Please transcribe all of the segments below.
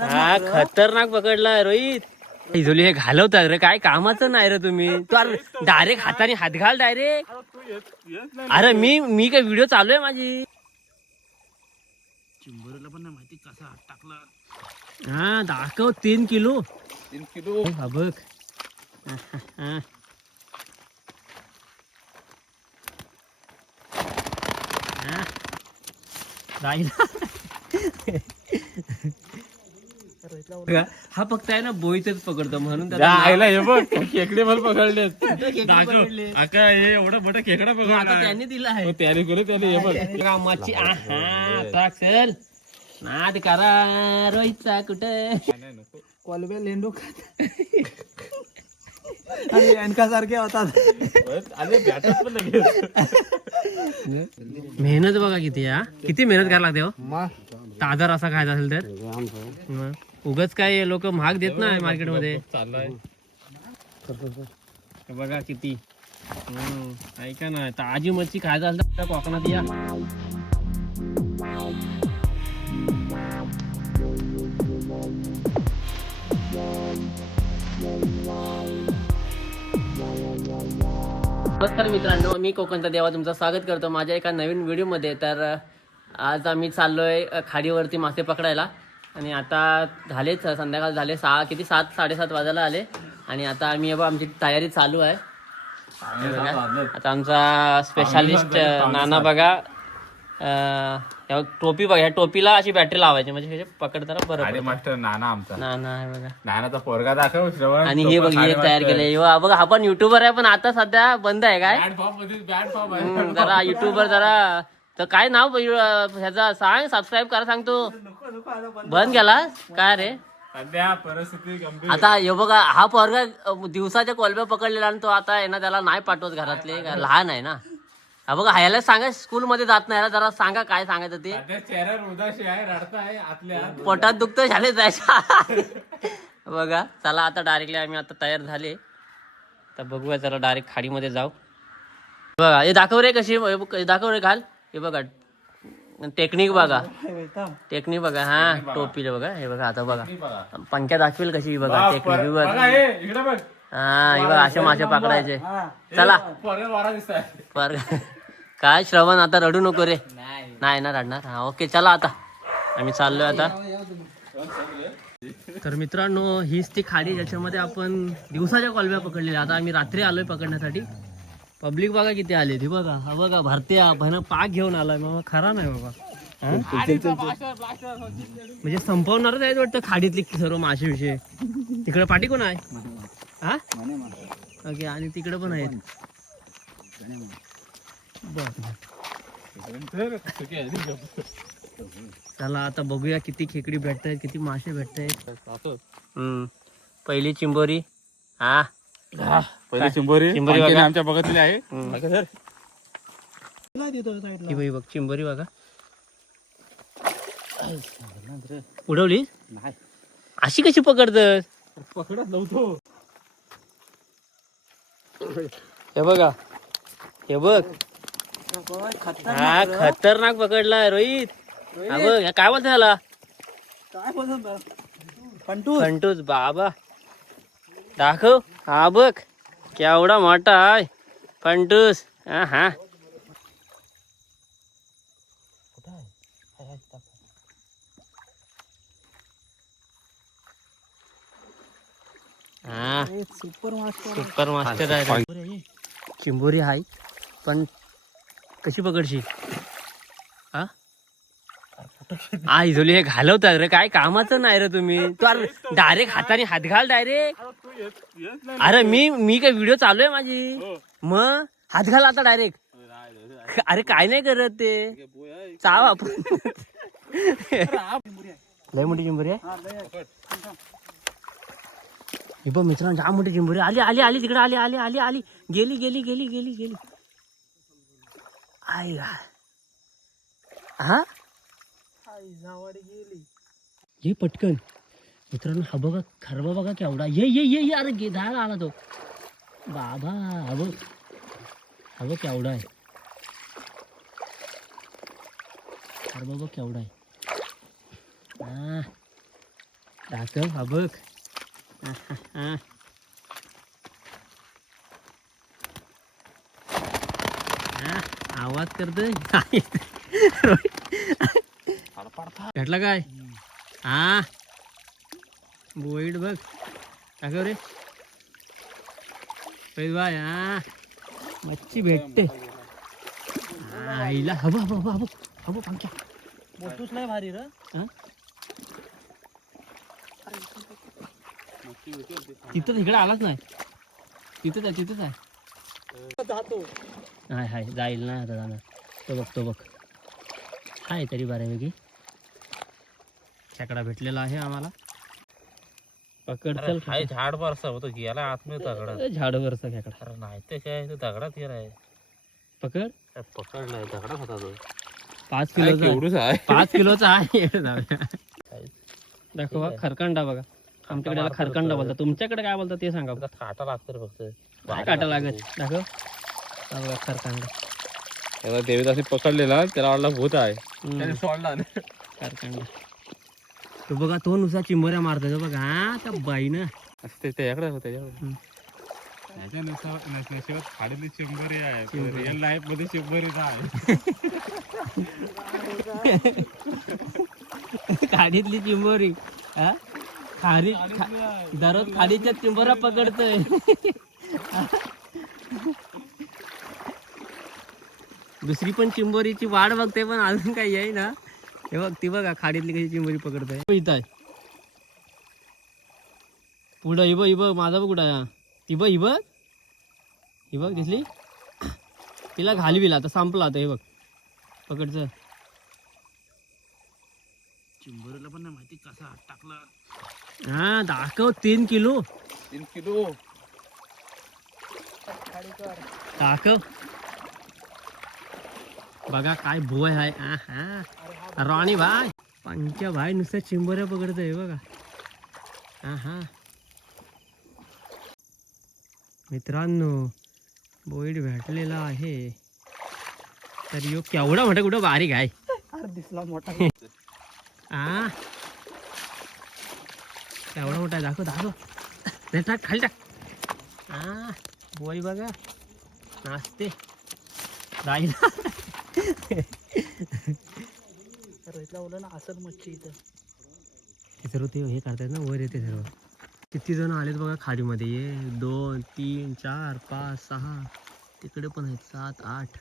हा खतरनाक पकडला रोहित. इजोली हे घालवतात रे, काय कामाचं नाही रे तुम्ही. तू डायरेक्ट हाताने हात घाल डायरेक्ट. अरे मी काय व्हिडिओ चालू आहे माझी. चिंबोरीला पण नाही माहिती कसा हात टाकला. हा दाखव 3 किलो. 3 किलो हा बघ. हा फक्त आहे ना बोईतच पकडतो म्हणून त्याला आईला हे बघ खेकडे मला पकडले. आता हे एवढा मोठा खेकडा पकडला त्यांनी दिला आहे. त्याने केलं त्याने हे बघ मच्छी. चल नाद करा रोहितचा कुठे कोलब्या लेंडू खात आणि अनका सारखे होतात. मेहनत बघा किती. किती मेहनत करायला लागते हो ताजा रसा खायचा असेल तर. उगाच काय लोक महाग देत नाही मार्केटमध्ये. चाललाय बघा किती. ऐका ना ताजी मच्छी खायचा असेल तर कोकणात या. नमस्कार मित्रांनो, मी कोकणचा देवा तुमचं स्वागत करतो माझ्या एका नवीन व्हिडिओमध्ये. तर आज आम्ही चाललोय खाडीवरती मासे पकडायला. आणि आता झालेच संध्याकाळ झाले 7-7:30 वाजायला आले. आणि आता आम्ही आमची तयारी चालू आहे. आता आमचा स्पेशालिस्ट नाना बघा. टोपी बघा, ह्या टोपीला अशी बॅटरी लावायची म्हणजे पकडताना बरं. मास्टर नाना आमचा नाना आहे बघा. नानाचा पोरगा दाखव श्रवण. आणि हे बघ हे तयार केले बघा. हा पण युट्यूबर आहे पण आता सध्या बंद आहे. काय जरा युट्यूबर जरा तर काय नाव ह्याचा सांग, सबस्क्राईब करा सांगतो. बंद केला काय रे. सध्या परिस्थिती गंभीर. आता हे बघा हा पोरगा दिवसाच्या कोलब्या पकडलेला आणि तो आता आहे ना त्याला नाही पाठवत घरातले, लहान आहे ना. हा बघा ह्याला सांगा स्कूल मध्ये जात नाही, जरा सांगा काय सांगायचं ते. चेहऱ्यावर उदासी आहे, रडताय आतल्या पोटात दुखतं शाळेत जायचं. बघा चला आता डायरेक्टली आम्ही आता तयार झाले. तर बघूया चला डायरेक्ट खाडीमध्ये जाऊ. बघा हे दाखव रे कशी, दाखव रे घाल. हे बघा टेक्निक बघा, टेक्निक बघा. हा टोपी बघा. हे बघा आता बघा पंख्या दाखवेल कशी बघा टेक्निक बघा. हा हे बघा असे मासे पकडायचे. चला काय श्रवण आता रडू नको रे. नाही ना रडणार. हा ओके चला आता आम्ही चाललोय आता. तर मित्रांनो हीच ती खाडी ज्याच्यामध्ये आपण दिवसाच्या कोलब्या पकडलेल्या. आता आम्ही रात्री आलोय पकडण्यासाठी. पब्लिक बघा किती आले ती बघा. हा बघा भारतीय पाक घेऊन आलाय मग खरा नाही बाबा. म्हणजे संपवणारच आहे वाटतं खाडीतली सर्व मासे विषय. तिकडे पाठी कोण आहे. हा ओके आणि तिकडे पण आहेत. चला आता बघूया किती खेकडी भेटतायत, किती मासे भेटतायत. पहिली चिंबोरी. हा पहिली चिंबोरी बघा. आमच्या बघतली आहे. ही बाई बघ चिंबोरी बघा. उडवली अशी कशी पकडत. पकडत नव्हतो. हे बघा हे बघ. हा खतरनाक पकडला रोहित. हा बघ काय बोलतो त्याला. काय बोलतो फंटूस बाबा दाखव. हा बघ केवढा मोठा आहे फंटूस. हा हा सुपर मास्टर आहे. चिंबोरी आहे पण कशी पकडशी. हा इजोली हे घालवतात रे, काय कामाचं नाही रे तुम्ही. तू डायरेक्ट हाताने हात घाल डायरेक्ट. अरे मी काय व्हिडिओ चालू आहे माझी. मग हात घाल आता डायरेक्ट. अरे काय नाही करत ते. चाव आपण. लय मोठी चिंबोरी आहे. हे बघ मित्रांनो जाम मोठी चिंबोरी आली आली आली तिकडे आली आली आली आली गेली गेली गेली गेली गेली. आई हा ये पटकन मित्रांनो. हा बघा खरबा बघा केवढा. ये ये ये ये. अरे झाला आला तो बाबा. हा बघ हा बघ केवढा आहे. खरबा बघ केवढा आहे. हा दाखव हा बघ. आहाहा. हा, आवाज करतोय. भेटला काय? हा बोईड बघ. दाखव रे बाय. हा मच्छी भेटते. आईला हबो हबो हबो हबो हबो पंख्या. मोठूच नाही भारी र. हा? तिथं इकडे आलाच नाही. तिथंच आहे तिथंच आहे. जातो. हाय हाय जाईल ना आता जाणार. तो बघ आहे तरी बऱ्यापैकी. खेकडा भेटलेला आहे आम्हाला. पकड चल. हाय झाड बरसा होतो गेला आतमध्ये दगडात. झाडवरचा खेकडा. अरे नाही ते काय ते दगडात गेलाय. पकड. पकडलाय दगडात होता तो. 5 किलोचा एवढंच आहे. 5 किलोचा आहे. दाखवा खरकंडा बघा. आमच्याकडे याला खरकंडा बोलतात. तुमच्याकडे काय बोलतात ते सांगा. काटा लागतो रे फक्त. काय काटा लागत. दाखव हा बघा खरकंडा. त्याला देवीदासी पकडलेला त्याला वाटला भूत आहे. हम्म, सोडला खरकंडा. तो बघा तो नुसा चिंबऱ्या मारतो बघा. हा त्या बाईनं. असते त्याच्याकडे होते त्याच्या नशिबात खाडीतली चिंबरी आहे. रिअल लाईफ मध्ये चिंबरी आहे. खाडीतली चिंबोरी. हा खाडी दररोज खाडीच्या चिंबोऱ्या पकडतोय. दुसरी पण चिंबोरीची वाट बघते पण अजून काही आहे ना. हे बघ ती बघा खाडीतली कशी चिंबोरी पकडतोय. इथं आहे पुढं. हि बघ माझा बघ कुठं आहे. ही बघ दिसली. तिला घालविला आता संपला आता. हे बघ पकडचं. चिंबरीला पण नाही माहिती कसा हात टाकला. हा दाखव 3 किलो. 3 किलो दाखव बघा काय भोय आहे. हा राणी भाई पंख्या भाई नुसतं चिंबऱ्या पकडतोय बघा. हा मित्रांनो बोईड भेटलेला आहे. तर यो केवढा मोठा कुठं बारीक आहे. अरे दिसला मोठा. हा केवढा मोठा आहे. दाखव नाही टाक खाली टाक. हा बोई बघा नाचते राहिला. लावलं ना असं मच्छी इथं. हे सर्व ते हे करतात ना वर येते सर्व. किती जण आलेत बघा खाडीमध्ये. 1 2 3 4 5 6 तिकडे पण आहेत 7 8.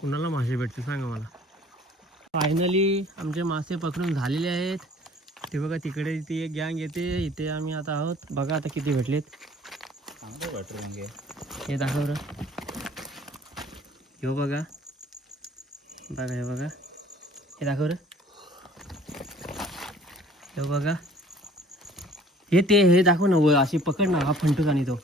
कुणाला मासे भेटते सांगा मला. फायनली आमचे मासे पकडून झालेले आहेत. ते बघा तिकडे ती एक गँग येते. इथे आम्ही आता आहोत. बघा आता किती भेटलेत. हे दाखव बरं. हे बघा हे बघा. हे दाखव रे. हे बघा हे दाखव ना. अशी पकड ना. हा फंटूस आणि तो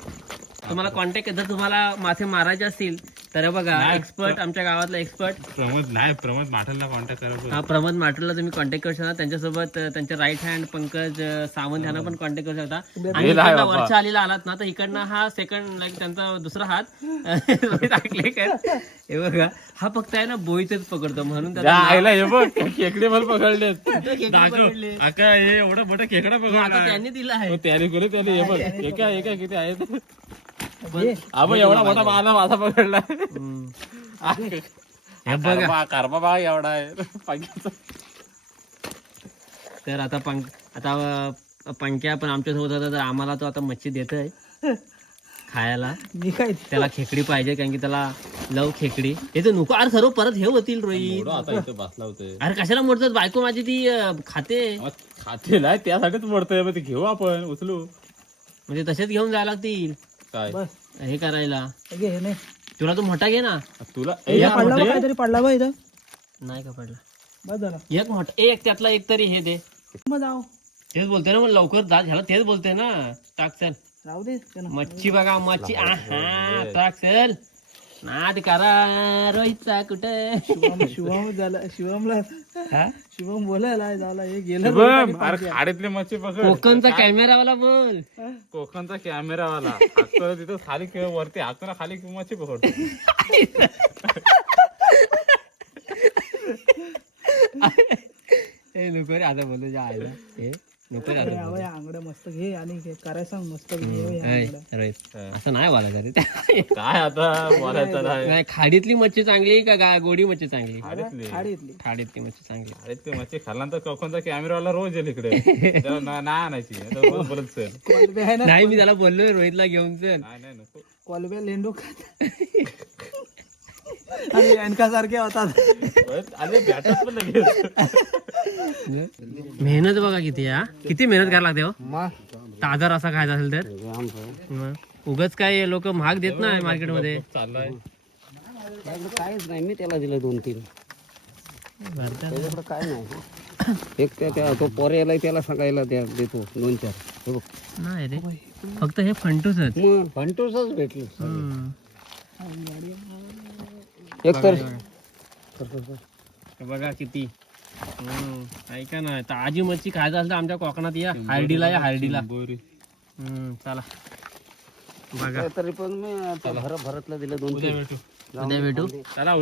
तुम्हाला कॉन्टॅक्ट. जर तुम्हाला मासे मारायचे असतील तर बघा एक्सपर्ट आमच्या गावातला एक्सपर्ट प्रमोद माठलला कॉन्टॅक्ट करा. हा प्रमोद माटरला तुम्ही कॉन्टॅक्ट करू शकता. त्यांच्यासोबत त्यांचे राईट हँड पंकज सावंत यांना पण कॉन्टॅक्ट करू शकता. आणि इकडनं वरच्या आलेला आलात ना तर इकडनं हा सेकंड लाईक त्यांचा दुसरा हात. हे बघा हा फक्त आहे ना बोईतच पकडतो म्हणून खेकडे पण पकडले. पकडले. आका हे एवढा मोठा खेकडा आता पकडला. त्यांनी दिला आहे. त्याने केलं त्याने. हे बघ एका किती आहेत. आपण एवढा मोठा माझा पकडला. हे बघा कर्मा बा एवढा आहे. तर आता पंक्या पण आमच्यासोबत होता तर आम्हाला तो आता मच्छी देतोय खायला. मी काय त्याला खेकडी पाहिजे कारण की त्याला लव खेकडी. हे तर नको. अरे सर्व परत हे होतील रोहित. आता इथं बसला होते. अरे कशाला मोडतात. बायको माझी ती खाते. खातील आहे त्यासाठीच मोडतंय. मग ते घेऊ आपण उचलू. म्हणजे तसेच घेऊन जायला लागतील काय बस हे करायला. घे हे नाही. तुला तो मोठा घे ना. तुला हे पडला बा, काहीतरी पडला बा इथं. नाही का पडला. बस झाला. एक मोठा एक त्यातला एक तरी हे दे. मग जाऊ. तेच बोलते ना मग लवकर जा. ह्याला तेच बोलते ना. टाक चल राहू दे त्यानं. मच्छी बघा मच्छी. आहा टाक चल. नाद करा रोहितचा कुठे. शिवम झाला. शिवमला हा? शिवम बोलायला झाला. हे गेलं शुभम, अरे खाडीतली मच्छी पकड. कोकणचा कॅमेरावाला बोल. कोकणचा कॅमेरावाला तिथं खाली वरती हाकतो खाली मच्छी पकडतो. नको रे आता बोलू आयला हे नको रे अरे आता हवं या आंगड्या मस्त घे आणि करायला सांग मस्त घे हो या आंगड्या. रोहित असं नाही बोलायचं रे काय आता बोलायचं नाही नाही खाडीतली मच्छी चांगली का गोडी मच्छी चांगली खाडीतली खाडीतली खाडीतली मच्छी चांगली अरे ते मच्छी खाल्ल्यानंतर कोकणचा कॅमेरावाला रोज येईल इकडे त्याला नाही आणायची आता रोज बोलत चल कोलब्या आहे ना नाही मी त्याला बोललोय रोहितला घेऊन चल नाही नाही नको कोलब्या लेंडू खात आणि यांकासारखे होतात अरे भेटत पण लगेच मेहनत बघा किती हा किती मेहनत करायला लागते हो ताजा रसा खायचा असेल तर मग उगाच काय लोक महाग देत नाही मार्केटमध्ये चाललाय काहीच नाही मी त्याला दिलं 2-3 त्याच्याकडे काय नाही एक त्या तो पोऱ्याला त्याला सांगायला त्या देतो 2-4 नाही रे फक्त हे फंटूसच मग फंटूसच भेटली हम्म. एक तर हे बघा किती ऐका ना ताजी मच्छी खायचं असेल तर आमच्या कोकणात या हार्डीला या हार्डीला बोरी चला बघा तरी पण मी भरतला दिलं 2-3 उद्या भेटू उद्या भेटू चला